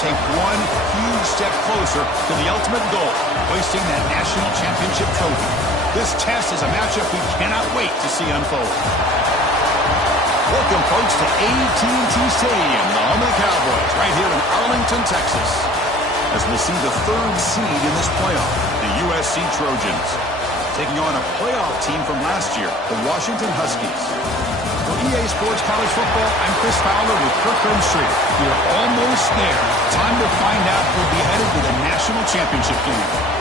take one huge step closer to the ultimate goal, hoisting that national championship trophy. This test is a matchup we cannot wait to see unfold. Welcome, folks, to AT&T Stadium, the home of the Cowboys, right here in Arlington, Texas, as we'll see the third seed in this playoff, the USC Trojans, taking on a playoff team from last year, the Washington Huskies. For EA Sports College Football, I'm Chris Fowler with Kirk Herbstreit. We're almost there. Time to find out who'll be headed to the national championship game.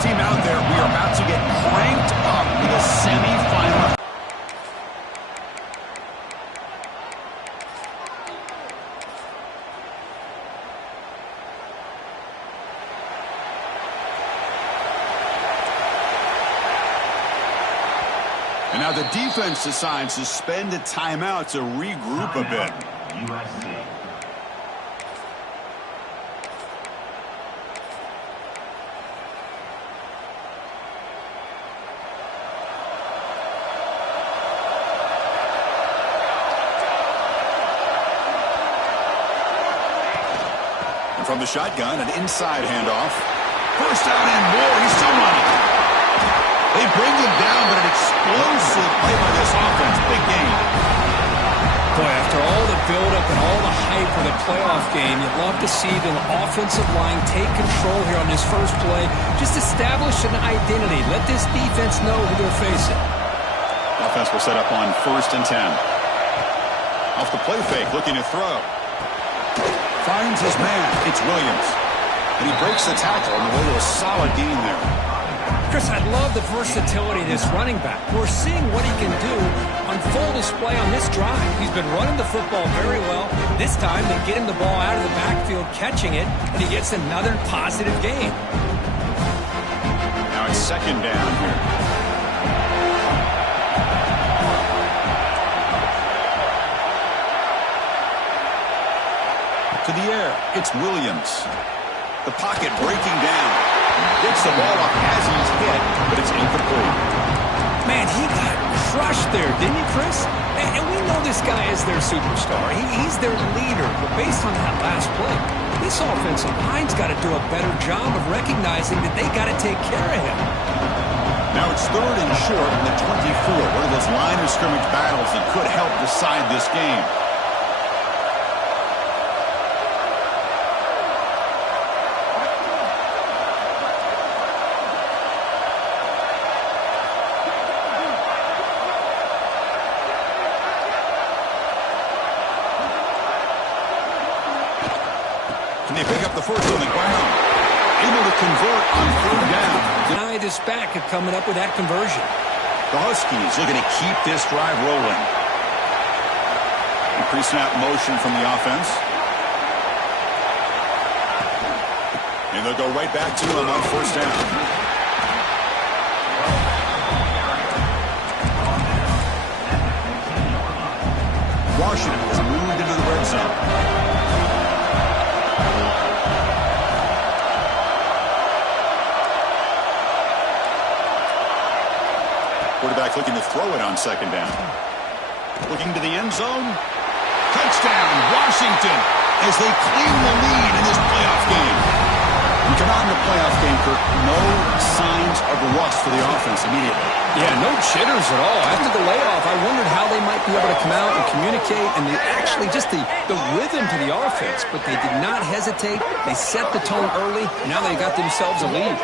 Team out there, we are about to get cranked up with a semifinal. And now the defense decides to spend a timeout to regroup a bit. USC. From the shotgun, an inside handoff. First down and more. He's still running. They bring him down, but an explosive play by this offense. Big game. Boy, after all the buildup and all the hype for the playoff game, you'd love to see the offensive line take control here on this first play. Just establish an identity. Let this defense know who they're facing. Offense will set up on 1st and 10. Off the play fake, looking to throw. Finds his man. It's Williams. And he breaks the tackle on the way to a solid gain there. Chris, I love the versatility of this running back. We're seeing what he can do on full display on this drive. He's been running the football very well. This time they get him the ball out of the backfield, catching it, and he gets another positive gain. Now it's 2nd down here. To the air, it's Williams. The pocket breaking down. Gets the ball off as he's hit, but it's incomplete. Man, he got crushed there, didn't he, Chris? And we know this guy is their superstar. He's their leader. But based on that last play, this offensive line's got to do a better job of recognizing that they got to take care of him. Now it's 3rd and short in the 24. One of those line of scrimmage battles that could help decide this game. And they pick up the first on the ground. Able to convert on 3rd down. Deny this back at coming up with that conversion. The Huskies looking to keep this drive rolling. Pre-snap motion from the offense. And they'll go right back to him on 1st down. Washington has moved into the red zone. Quarterback looking to throw it on 2nd down. Looking to the end zone. Touchdown, Washington, as they claim the lead in this playoff game. We come out in the playoff game, Kirk, no signs of rust for the offense immediately. Yeah, no jitters at all. After the layoff, I wondered how they might be able to come out and communicate and actually just the rhythm to the offense. But they did not hesitate. They set the tone early. Now they got themselves a lead.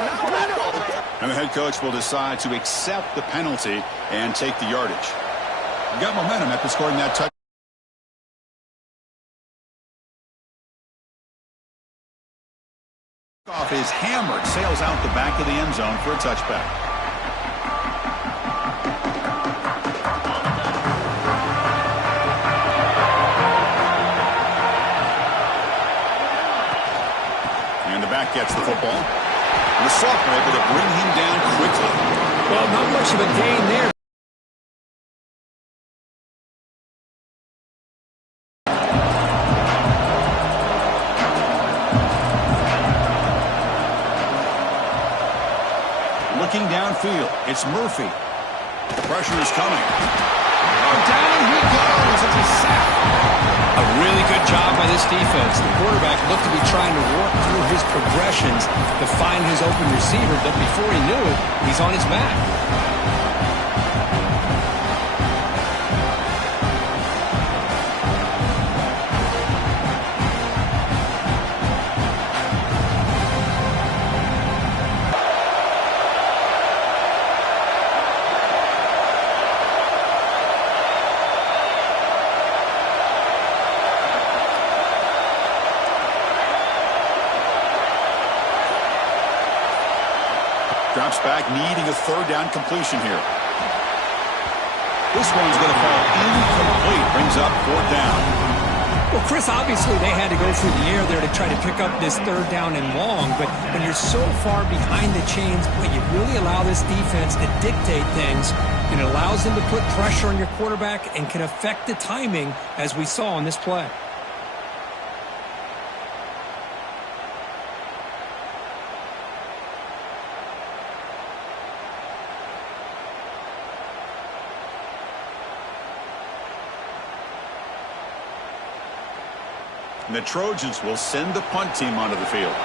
And the head coach will decide to accept the penalty and take the yardage. You got momentum after scoring that touchdown. Off is hammered, sails out the back of the end zone for a touchback. And the back gets the football. The sophomore able to bring him down quickly. Well, not much of a gain there. Looking downfield, it's Murphy. The pressure is coming. Oh, down he goes. It's a sack. A really good job by this defense. The quarterback looked to be trying to work through his progressions to find his open receiver, but before he knew it, he's on his back. Drops back, needing a third down completion here. This one's going to fall incomplete. Brings up fourth down. Well, Chris, obviously they had to go through the air there to try to pick up this third down and long, but when you're so far behind the chains, boy, you really allow this defense to dictate things, and it allows them to put pressure on your quarterback and can affect the timing, as we saw on this play. And the Trojans will send the punt team onto the field.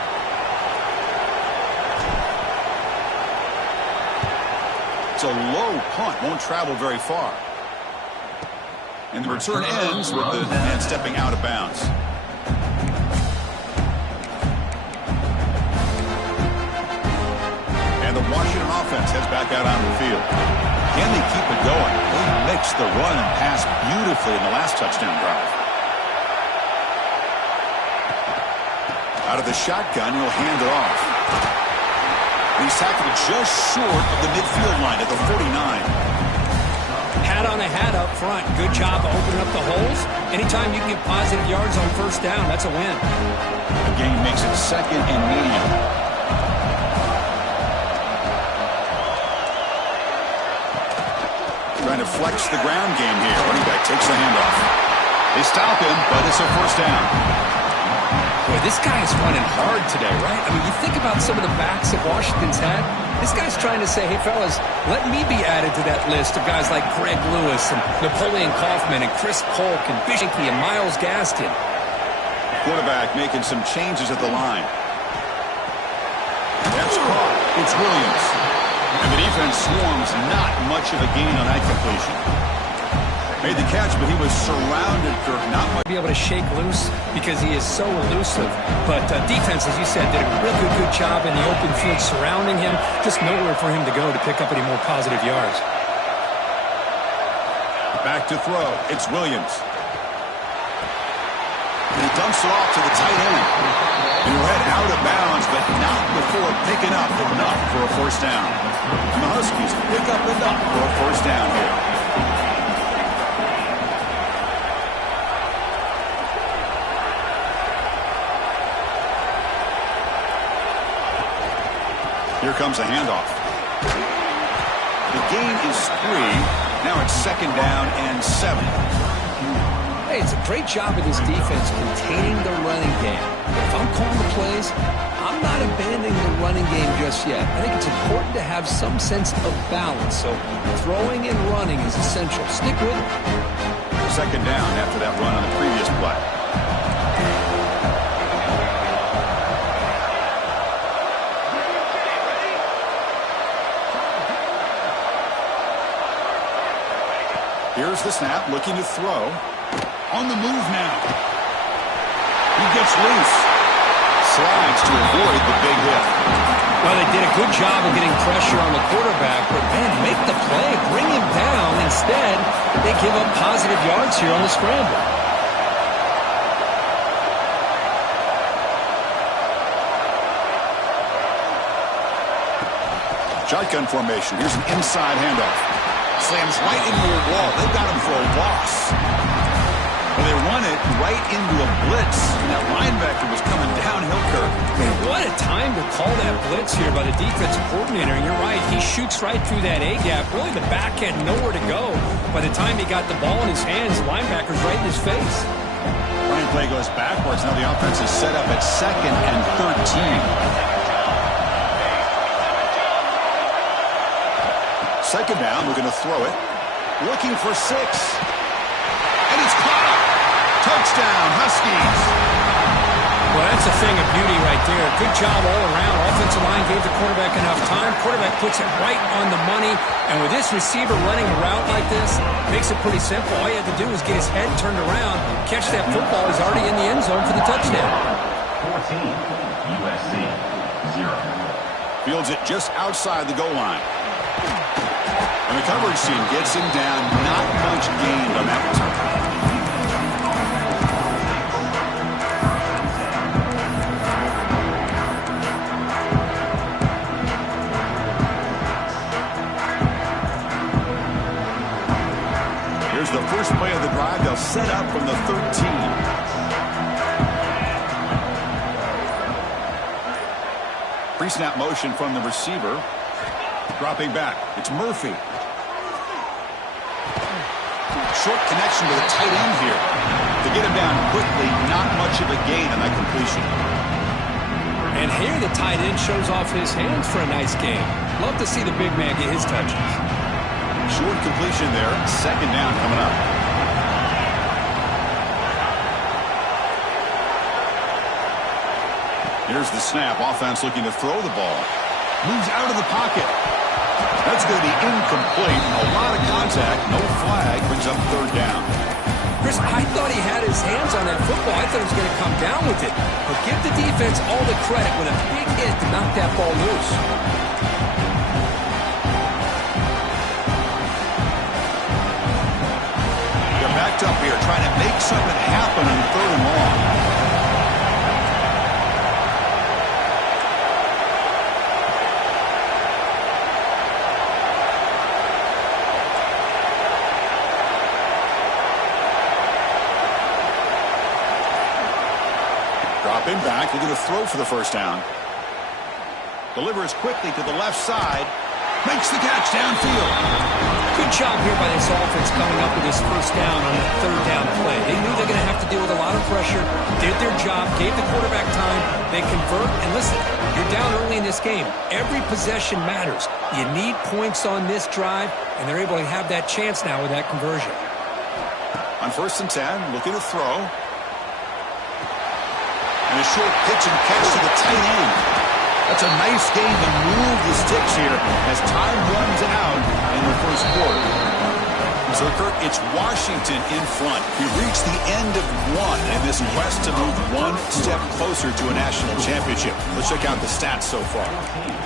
It's a low punt, won't travel very far. And the return ends with the man stepping out of bounds. And the Washington offense heads back out onto the field. Can they keep it going? They mixed the run and pass beautifully in the last touchdown drive. Out of the shotgun, he'll hand it off. He's tackled just short of the midfield line at the 49. Hat on a hat up front. Good job of opening up the holes. Anytime you can get positive yards on first down, that's a win. The game makes it second and medium. Trying to flex the ground game here. Running back takes the handoff. They stop him, but it's a first down. Boy, this guy is running hard today, right? I mean, you think about some of the backs that Washington's had. This guy's trying to say, hey, fellas, let me be added to that list of guys like Greg Lewis and Napoleon Kaufman and Chris Polk and Bishopke and Myles Gaskin. Quarterback making some changes at the line. That's caught. It's Williams. And the defense swarms, not much of a gain on that completion. Made the catch, but he was surrounded for not much. Be able to shake loose because he is so elusive. But defense, as you said, did a really good job in the open field surrounding him. Just nowhere for him to go to pick up any more positive yards. Back to throw. It's Williams. And he dumps it off to the tight end. And he'll head out of bounds, but not before picking up enough for a first down. And the Huskies pick up enough for a first down here. Here comes a handoff. The gain is 3. Now it's second down and 7. Hey, it's a great job of this defense containing the running game. If I'm calling the plays, I'm not abandoning the running game just yet. I think it's important to have some sense of balance. So throwing and running is essential. Stick with it. Second down after that run on the previous play. Here's the snap, looking to throw. On the move now. He gets loose. Slides to avoid the big hit. Well, they did a good job of getting pressure on the quarterback, but man, make the play, bring him down. Instead, they give up positive yards here on the scramble. Shotgun formation. Here's an inside handoff. Slams right into a wall. They've got him for a loss. Well, they run it right into a blitz. And that linebacker was coming downhill, Kirk. Man, what a time to call that blitz here by the defensive coordinator. And you're right, he shoots right through that A-gap. Really, the back had nowhere to go. By the time he got the ball in his hands, the linebacker's right in his face. Running play goes backwards. Now the offense is set up at 2nd and 13. Second down, we're going to throw it. Looking for 6. And it's caught. Touchdown, Huskies. Well, that's a thing of beauty right there. Good job all around. Offensive line gave the quarterback enough time. Quarterback puts it right on the money. And with this receiver running a route like this, makes it pretty simple. All you have to do is get his head turned around, catch that football. He's already in the end zone for the touchdown. 14, USC, 0. Fields it just outside the goal line. And the coverage team gets him down. Not much gained on that return. Here's the first play of the drive. They'll set up from the 13. Pre-snap motion from the receiver. Dropping back. It's Murphy. Short connection to the tight end here. To get him down quickly, not much of a gain on that completion. And here the tight end shows off his hands for a nice game. Love to see the big man get his touches. Short completion there. Second down coming up. Here's the snap. Offense looking to throw the ball. Moves out of the pocket. That's going to be incomplete. A lot of contact. No flag. Brings up third down. Chris, I thought he had his hands on that football. I thought he was going to come down with it. But give the defense all the credit with a big hit to knock that ball loose. They're backed up here trying to make something happen on 3rd and long. Dropping back, looking to throw for the first down. Delivers quickly to the left side. Makes the catch downfield. Good job here by this offense coming up with this first down on that 3rd down play. They knew they're going to have to deal with a lot of pressure, did their job, gave the quarterback time, they convert, and listen, you're down early in this game. Every possession matters. You need points on this drive, and they're able to have that chance now with that conversion. On 1st and 10, looking to throw. And a short pitch and catch to the tight end. That's a nice game to move the sticks here as time runs out in the first quarter. So, Kirk, it's Washington in front. We reached the end of one in this quest to move one step closer to a national championship. Let's check out the stats so far.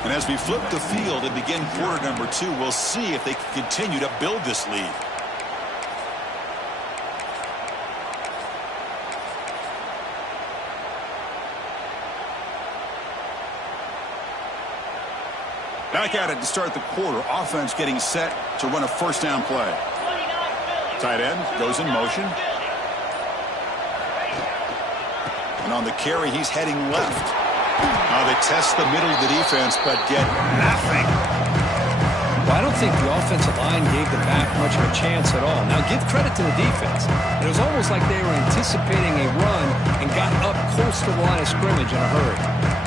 And as we flip the field and begin quarter number 2, we'll see if they can continue to build this lead. Back at it to start the quarter. Offense getting set to run a first down play. Tight end goes in motion. And on the carry, he's heading left. Now they test the middle of the defense, but get nothing. Well, I don't think the offensive line gave the back much of a chance at all. Now, give credit to the defense. It was almost like they were anticipating a run and got up close to the line of scrimmage in a hurry.